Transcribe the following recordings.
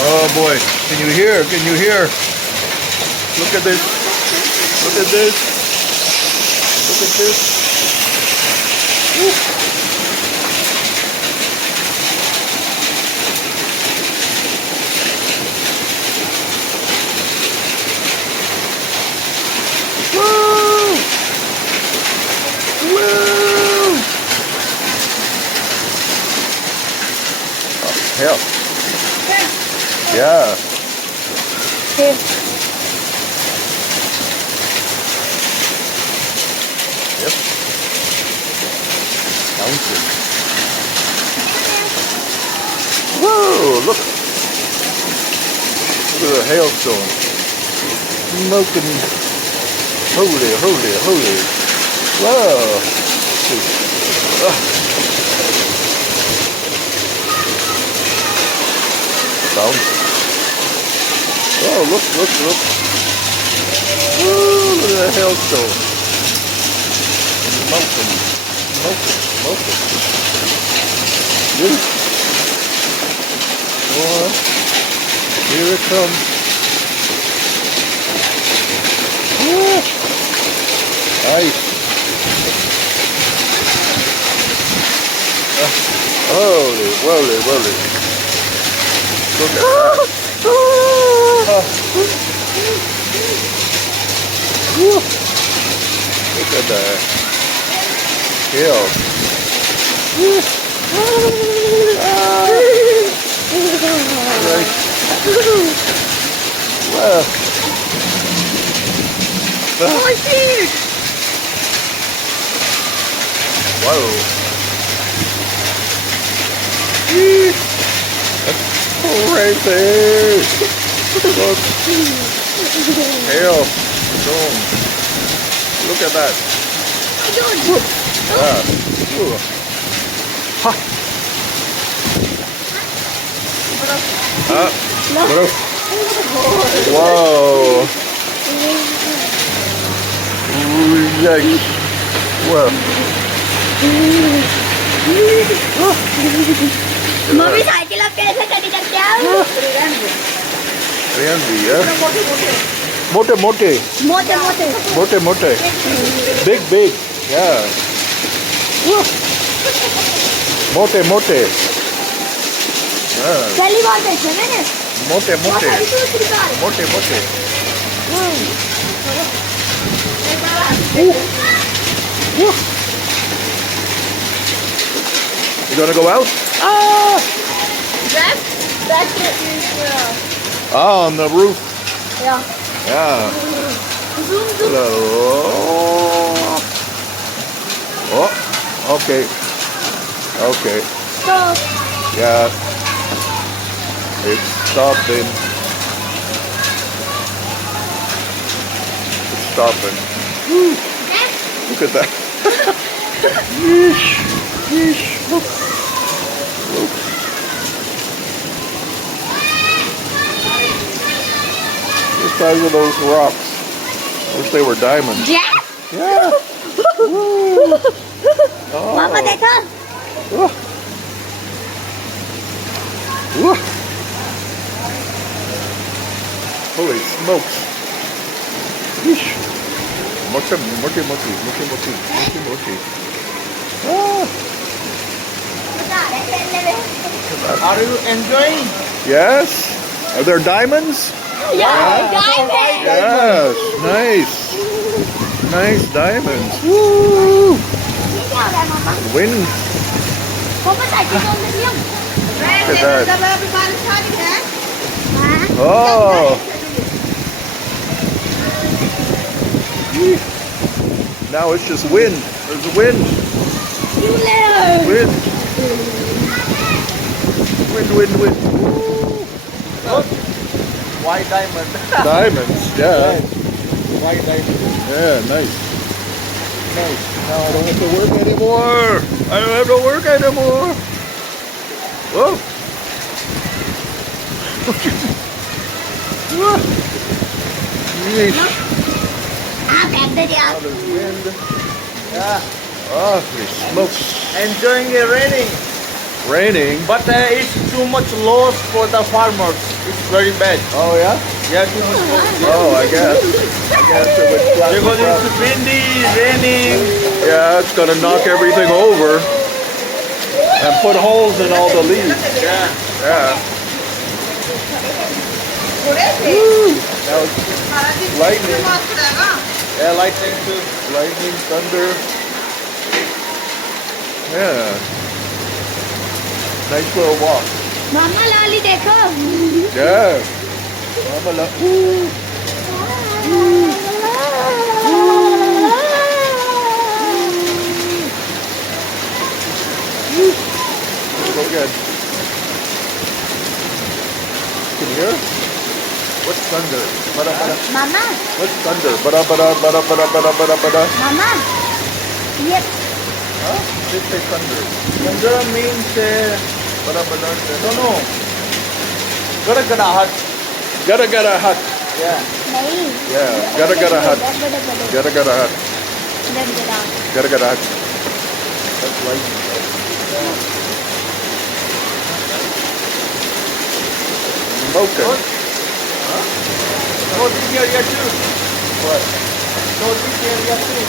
Oh boy, can you hear? Can you hear? Look at this. Look at this. Look at this. Woo. Woo! Woo! Oh, hell. Yeah. Here. Yep. Bouncing. Whoa, look. Look at the hailstorm. Smoking. Holy, holy, holy. Whoa. Bouncing. Oh, look, look, look. Woo, look at that hailstone. Smoking, smoking, smoking. Woo. Oh, here it comes. Woo. Nice. Holy, holy, holy. Look at that. Look at that hill. Right. Wow. Oh, shit. Whoa. That's crazy. Look. Hail. Storm. Look at that. Yeah. Ooh. Ha. Bro. Whoa. Ooh, yikes. Whoa. Mummy cycle अब कैसे चढ़ी करके आओ? Yeah. Mote, mote. मोटे मोटे Mote, mote. Big, big. Yeah. Mote, mote. Yeah. पहली बार देखा मैंने Mote, mote. दूसरी बार Mote, mote. You gonna go out? Ah! that's it Ah, on the roof. yeah Yeah. zoom zoom Hello. Oh, okay. Okay. stop Yeah. It's stopping. It's stopping. Look at that. Yeesh. Yeesh. Look. Look. The size of those rocks. I wish they were diamonds. yeah Yeah. Woo. पापा देखा Oh. Woo. Holy smokes. Yeesh. Mochi, mochi, mochi, mochi, mochi, mochi, mochi. Ah. Are you enjoying? Yes. Are there diamonds? yeah diamond Yes. Nice. Nice diamonds. Woo. क्या हो रहा है मामा Wind. पापा cycle कौन सी हम Look at that. हाँ Oh. Now it's just wind. There's wind. Wind. Wind, wind, wind. White diamond. Diamonds. Yeah. White diamond. Yeah, nice. Nice. Now I don't have to work anymore. I don't have to work anymore. Whoa. Yeesh. आप बैठ दे यार Now there's wind. Yeah. Oh, there's smoke. Enjoying the raining. raining. But it's too much loss for the farmers. It's very bad. Oh yeah. Yeah, too much loss. Oh, I guess it would flatten the Because crop. it's windy, raining. Yeah, it's gonna knock everything over and put holes in all the leaves. Yeah. Yeah. Now it's lightning, Yeah, lightning too. lightning, thunder. Yeah. Nice little walk. मामा लाली देखो Yeah. Mama lo- So good. Can you hear? What's thunder? Bada, bada. Mama What's thunder? Bada, bada, bada, bada, bada, bada, bada. मामा ये Huh? They say thunder. Thunder means, Bada, bada, no, no. Gada hut. Gada hut. Yeah. नहीं Yeah. Gada hut. गड़ा Gada hut. गड़ा Gada hut. That's lightning. Okay. No, this area too. What? No, this area too.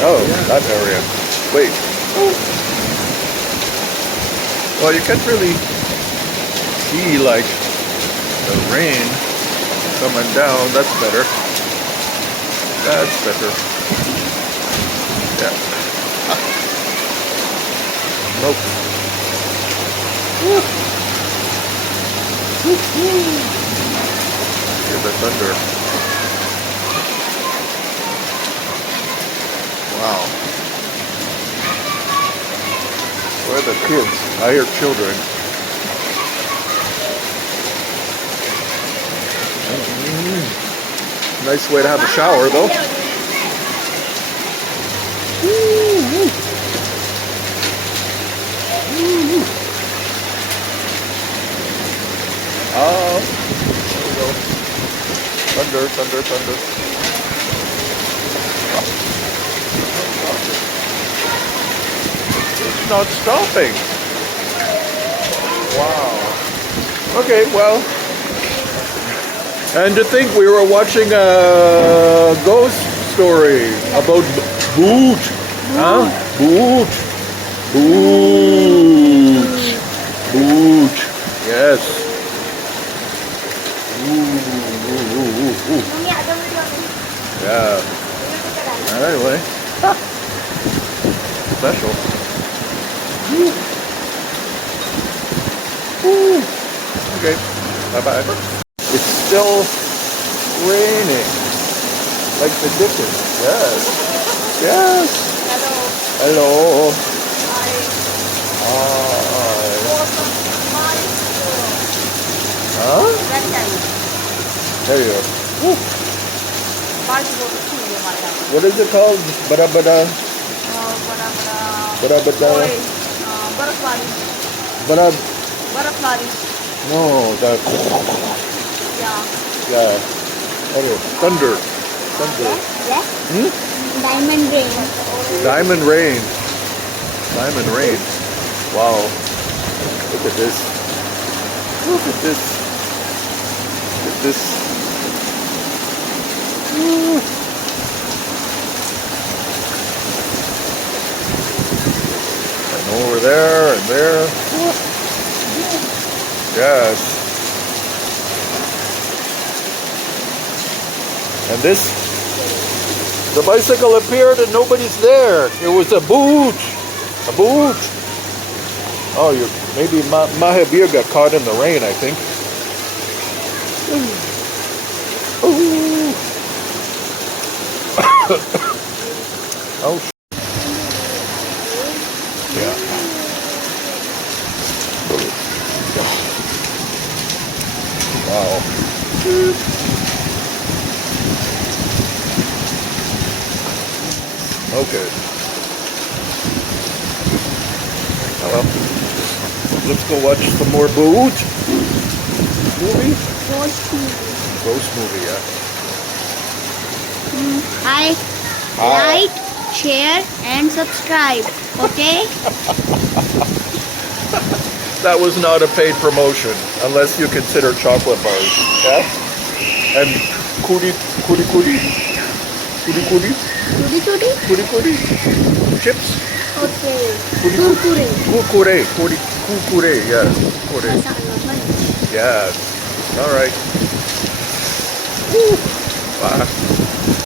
Oh, that area. Wait. Well, you can't really see like the rain coming down. That's better. That's better. Yeah. Nope. Hear the thunder. Wow. Where are the kids? I hear children. Nice way to have a shower, though. Oh, there we go. Thunder, thunder, thunder. It's not stopping. Wow. Okay, well. And to think we were watching a ghost story about Boot. Huh? Boot. Boot. Boot. Yes. Ooh. Mummy आ जाओ मेरे Yeah. Anyway. Special. Okay. Bye-bye. It's still raining. Like the Dickens. Yes. Yes. Hello. Hi. Huh? There you go. What is it called? Bada bada. Bada bada. Bada. No, the. Yeah. Okay. Thunder. Thunder. Yes. Hmm? Diamond ring. Diamond rain. Diamond rain. Wow. Look at this. Look at this. Look at this. And over there and there. Yes. And this, the bicycle appeared and nobody's there. It was a boot. A boot. Oh, maybe Mahabir got caught in the rain, I think. Oh, yeah. Wow. Okay. Well, let's go watch some more boot movie. Ghost movie, yeah. Hi. Hi. Like, share, and subscribe. Okay? That was not a paid promotion, unless you consider chocolate bars. Yeah? And kuri kuri kuri. Kuri kuri. Tutti tutti. Kuri kuri. Chips? Okay. Kuri Kurkure. Kukure. Kuri kukure. Yes. Kure. Masala bunch. Yes. All right. Wow.